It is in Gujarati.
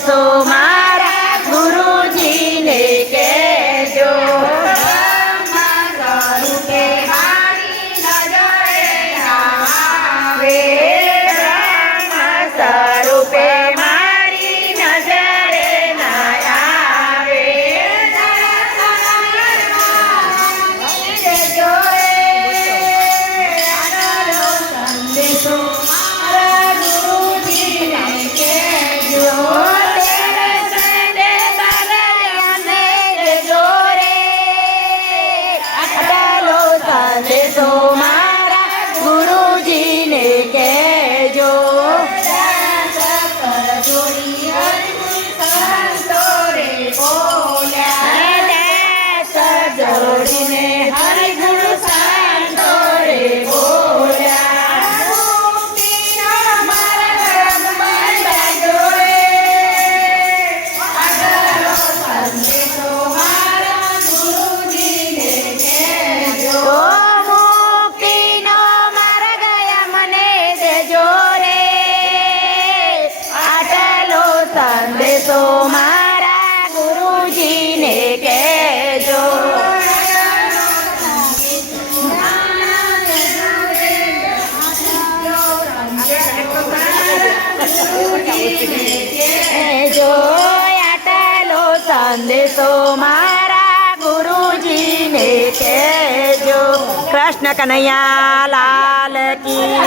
સંદેશો મારા ગુરુજીને કહેજો. સ્વરૂપે મારી નજરે ના આવે, સ્વરૂપે મારી નજરે ના આવે. સંદેશો મારા ગુરુજીને કહેજો. સંદેશો મારા ગુરુજીને કહેજો. જોડીને હરિગુરુ સંતો રે બોલ્યા. સંદેશો મારા ગુરુજીને કહેજો. મુક્તિનો માર્ગ મને દેજો રે, આટલો સંદેશો મારા ગુરુજીને કહેજો. કહેજો આટલો સંદેશો મારા ગુરુજીને કહેજો. કૃષ્ણ કનૈયા લાલ કી